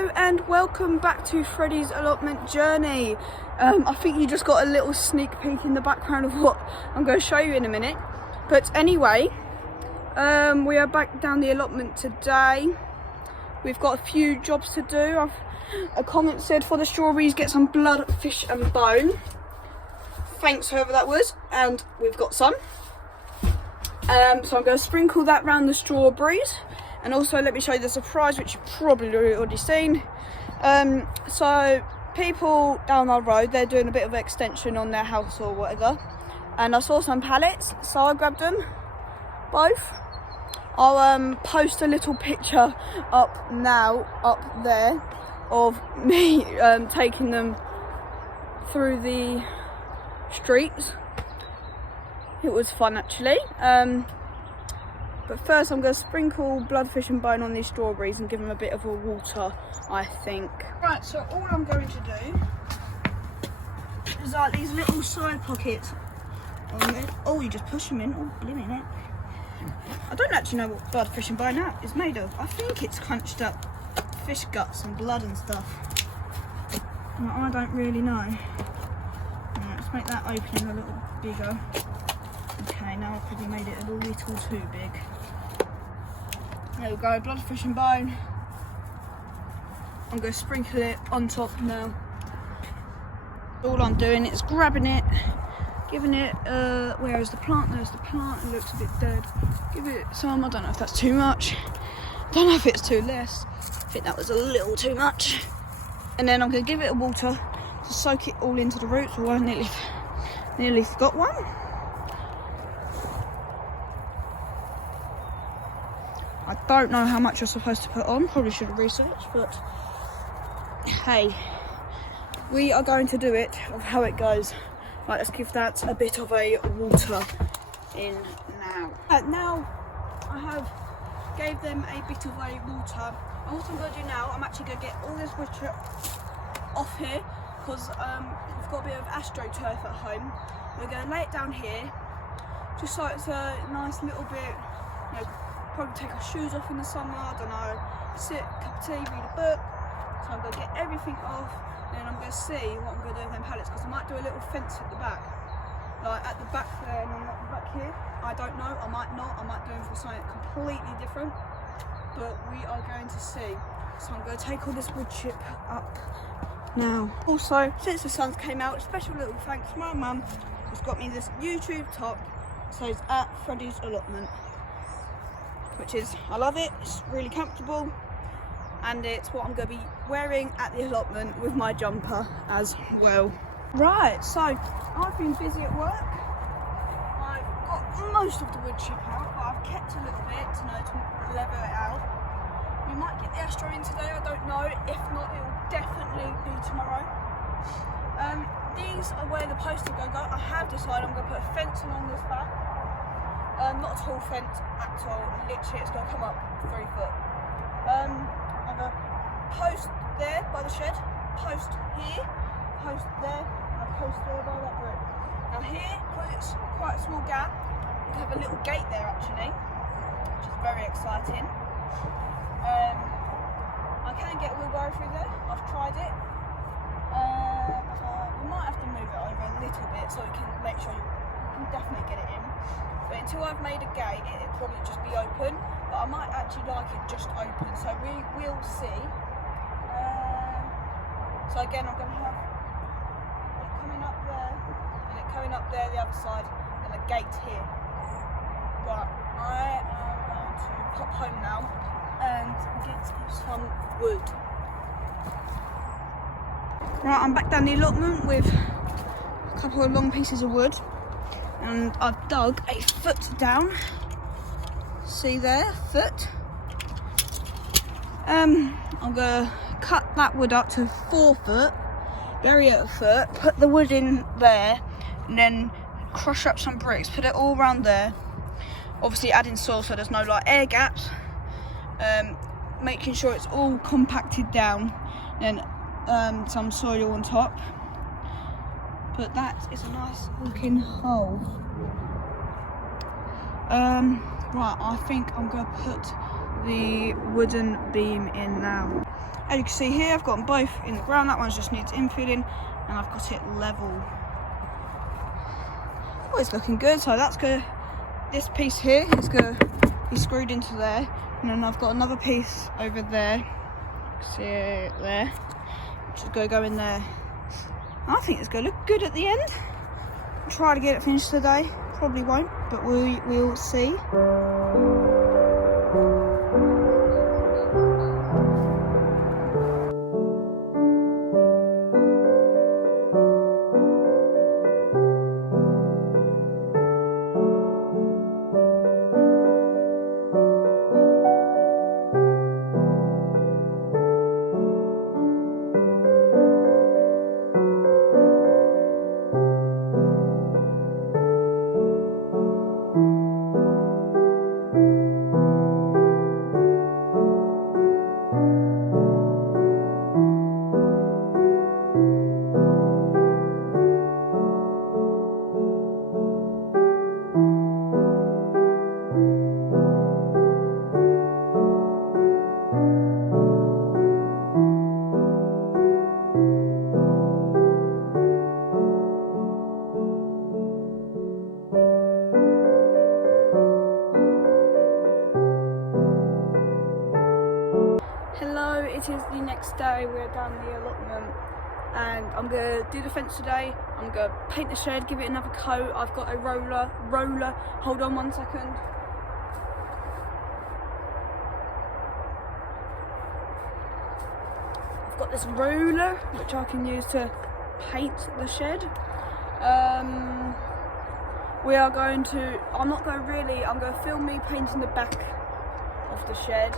Hello and welcome back to Freddie's allotment journey. I think you just got a little sneak peek in the background of what I'm going to show you in a minute. But anyway, we are back down the allotment today. We've got a few jobs to do. A comment said for the strawberries, get some blood, fish and bone. Thanks whoever that was, and we've got some. So I'm going to sprinkle that around the strawberries. And also let me show you the surprise, which you've probably already seen. So people down our road, they're doing a bit of extension on their house or whatever. And I saw some pallets, so I grabbed them, both. I'll post a little picture up there, of me taking them through the streets. It was fun actually. But first I'm going to sprinkle blood, fish and bone on these strawberries and give them a bit of a water, I think. Right, so all I'm going to do is like these little side pockets on this. Oh, you just push them in. Oh, blimey, it. I don't actually know what blood, fish and bone is made of. I think it's crunched up fish guts and blood and stuff. And I don't really know. Right, let's make that opening a little bigger. Okay, now I've probably made it a little too big. There we go, blood, fish and bone. I'm going to sprinkle it on top now. All I'm doing is grabbing it, giving it, where is the plant? There's the plant, it looks a bit dead. Give it some, I don't know if that's too much. I don't know if it's too less. I think that was a little too much. And then I'm going to give it a water to soak it all into the roots. Oh, I nearly forgot one. I don't know how much you're supposed to put on, probably should have researched, but hey, we are going to do it of how it goes. Right, let's give that a bit of a water in now. Now I gave them a bit of a water. And what I'm going to do now, I'm actually going to get all this wood chip off here because we've got a bit of Astro turf at home. We're going to lay it down here just so it's a nice little bit, you know, probably take our shoes off in the summer, I don't know, sit, cup of tea, read a book. So I'm going to get everything off, and then I'm going to see what I'm going to do with them pallets, because I might do a little fence at the back, like at the back there and then at the back here. I don't know, I might not, I might do them for something completely different, but we are going to see. So I'm going to take all this wood chip up now. Also, since the sun's came out, a special little thanks to my mum, who's got me this YouTube top, it says at Freddie's allotment. Which is, I love it, it's really comfortable, and it's what I'm going to be wearing at the allotment with my jumper as well. Right, so I've been busy at work. I've got most of the wood chip out, but I've kept a little bit to level it out. We might get the Astro in today, I don't know. If not, it will definitely be tomorrow. These are where the posts are going to go. I have decided I'm going to put a fence along this back. Not a tall fence at all, literally it's going to come up 3 foot. I have a post there by the shed, post here, post there, and a post there by that brick. Now here, because it's quite a small gap, we have a little gate there actually, which is very exciting. I can get a wheelbarrow through there, I've tried it. We might have to move it over a little bit so we can make sure you can definitely get it in. But until I've made a gate, it'll probably just be open. But I might actually like it just open, so we will see. So again, I'm going to have it coming up there, and it coming up there the other side, and a gate here. But I am going to pop home now and get some wood. Right, I'm back down the allotment with a couple of long pieces of wood. And I've dug a foot down. See there, foot. I'm gonna cut that wood up to 4 foot, bury it a foot, put the wood in there, and then crush up some bricks, put it all around there. Obviously adding soil so there's no like air gaps. Making sure it's all compacted down, and some soil on top. But that is a nice looking hole. Right, I think I'm going to put the wooden beam in now. As you can see here, I've got them both in the ground. That one just needs infilling, and I've got it level. Oh, it's looking good. So that's good. This piece here is going to be screwed into there, and then I've got another piece over there. See it there, which is going to go in there. I think it's going to look good at the end. I'll try to get it finished today. Probably won't, but we'll see. Hello, it is the next day. We're down the allotment and I'm going to do the fence today. I'm going to paint the shed, give it another coat. I've got a roller, hold on 1 second. I've got this roller which I can use to paint the shed. We are going to, I'm going to film me painting the back of the shed.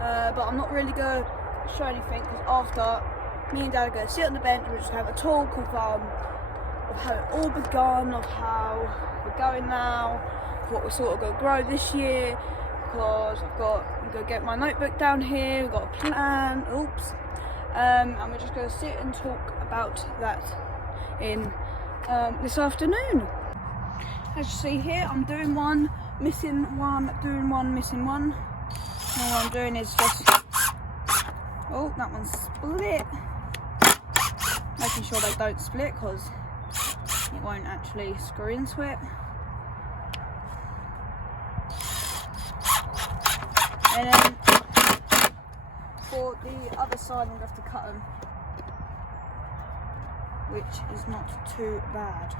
But I'm not really going to show anything because after me and Dad are going to sit on the bench and we're just going to have a talk of how it all begun, of how we're going now, what we're sort of going to grow this year, because I'm going to get my notebook down here, we've got a plan, and we're just going to sit and talk about that in this afternoon. As you see here, I'm doing one, missing one, doing one, missing one. And all I'm doing is just, oh, that one's split. Making sure they don't split because it won't actually screw into it. And then for the other side, I'm going to have to cut them, which is not too bad.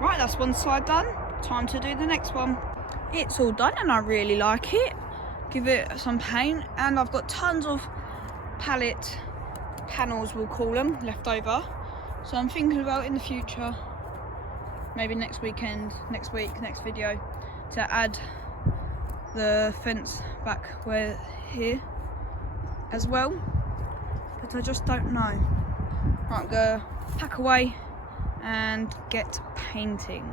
Right, that's one side done. Time to do the next one. It's all done and I really like it. Give it some paint, and I've got tons of pallet panels, we'll call them, left over. So I'm thinking about in the future, maybe next weekend, next week, next video, to add the fence back where here as well. But I just don't know. Right, I'm gonna pack away and get painting.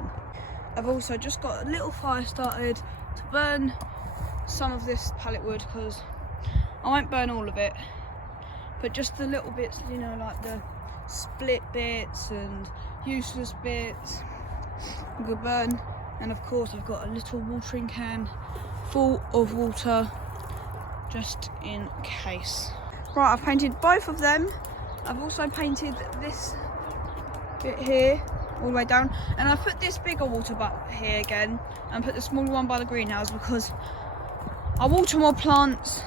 I've also just got a little fire started to burn some of this pallet wood, because I won't burn all of it, but just the little bits, you know, like the split bits and useless bits I'm gonna burn. And of course I've got a little watering can full of water just in case. Right, I've painted both of them. I've also painted this bit here all the way down, and I put this bigger water butt here again and put the smaller one by the greenhouse because I water more plants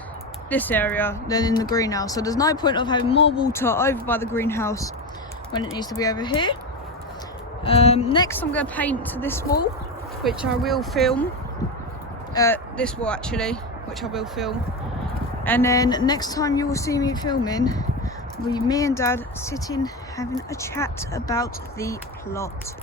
this area than in the greenhouse, so there's no point of having more water over by the greenhouse when it needs to be over here. Next I'm going to paint this wall, which I will film, this wall actually, which I will film, and then next time you will see me filming will be me and Dad sitting having a chat about the plot.